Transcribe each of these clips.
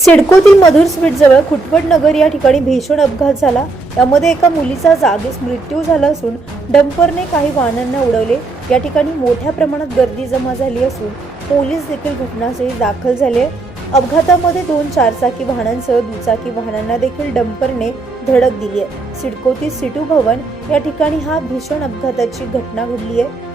सिडकोतील मधुर sweet जवळ खुटवट नगर या ठिकाणी भीषण अपघात झाला। यामध्ये एका मुलीचा जागीच मृत्यू झाला असून डंपरने काही वाहनांना उडवले। या ठिकाणी मोठ्या प्रमाणात गर्दी जमा झाली असून पोलीस देखील घटनास्थळी दाखल झाले। अपघातामध्ये 2 चारचाकी वाहनांसह दुचाकी वाहनांना देखील डंपरने धडक दिली आहे। सिडकोतील सिटू भवन या ठिकाणी हा भीषण अपघाताची घटना घडली आहे।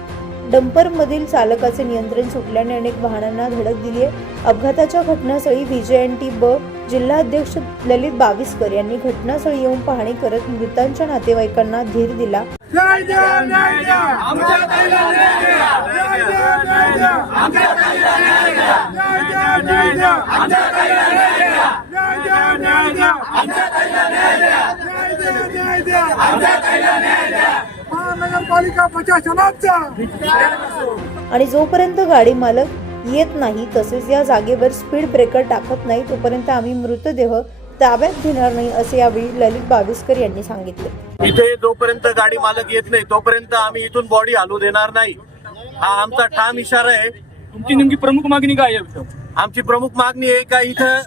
डंपर मधील चालकाचे नियंत्रण सुटल्याने अनेक वाहनांना धडक दिली आहे। अपघाताच्या घटनास्थळी व्हीजेएनटी ब जिल्हाध्यक्ष ललित बाविस्कर यांनी घटनास्थळी येऊन पाहणी करत मृतांच्या नातेवाईकांना धीर दिला। महानगरपालिका प्रशासनाचा आणि जोपर्यंत गाडी मालक येत नाही तसेच या जागेवर स्पीड ब्रेकर टाकत नाही तोपर्यंत आम्ही मृतदेह ताब्यात घेणार नाही असे यावेळी ललित बाविस्कर यांनी सांगितले। इथे जोपर्यंत गाडी मालक येत नाही तोपर्यंत आम्ही इथून बॉडी हलवू देणार नाही, हा आमचा ठाम इशारा आहे। तुमची नेमकी प्रमुख मागणी काय आहे? आमची प्रमुख मागणी आहे का इथं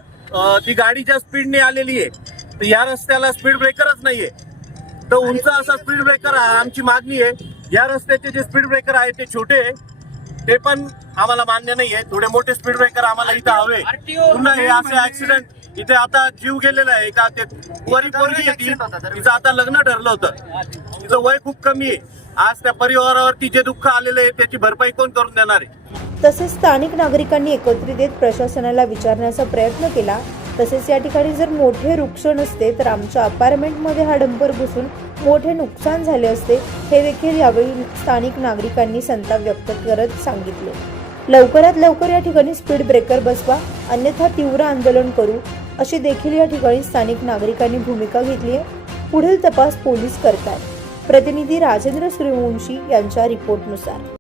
ती गाडीच्या स्पीडने आलेली आहे तर या रस्त्याला स्पीड ब्रेकरच नाहीये, तर उंच असा स्पीड ब्रेकर आमची मागणी आहे। या रस्त्याचे जे स्पीड ब्रेकर आहे ते छोटे आहे, ते पण आम्हाला मान्य नाही आहे। थोडे मोठे स्पीड ब्रेकर आम्हाला इथं हवे। पुन्हा हे असे ऍक्सिडेंट इथे आता जीव गेलेला आहे का ते वरी पोरगी येते, तिचं आता लग्न ठरलं होतं, तिचं वय खूप कमी आहे। आज त्या परिवारावरती जे दुःख आलेलं आहे त्याची भरपाई कोण करून देणार आहे? तसेच स्थानिक नागरिकांनी एकत्रित येत प्रशासनाला विचारण्याचा प्रयत्न केला। तसेच या ठिकाणी जर मोठे वृक्ष नसते तर आमच्या अपार्टमेंटमध्ये हा डंपर घुसून मोठे नुकसान झाले असते, हे देखील यावेळी स्थानिक नागरिकांनी संताप व्यक्त करत सांगितले। लवकरात लवकर या ठिकाणी स्पीड ब्रेकर बसवा, अन्यथा तीव्र आंदोलन करू अशी देखील या ठिकाणी स्थानिक नागरिकांनी भूमिका घेतली आहे। पुढील तपास पोलीस करतात। प्रतिनिधी राजेंद्र सूर्यवंशी यांच्या रिपोर्टनुसार।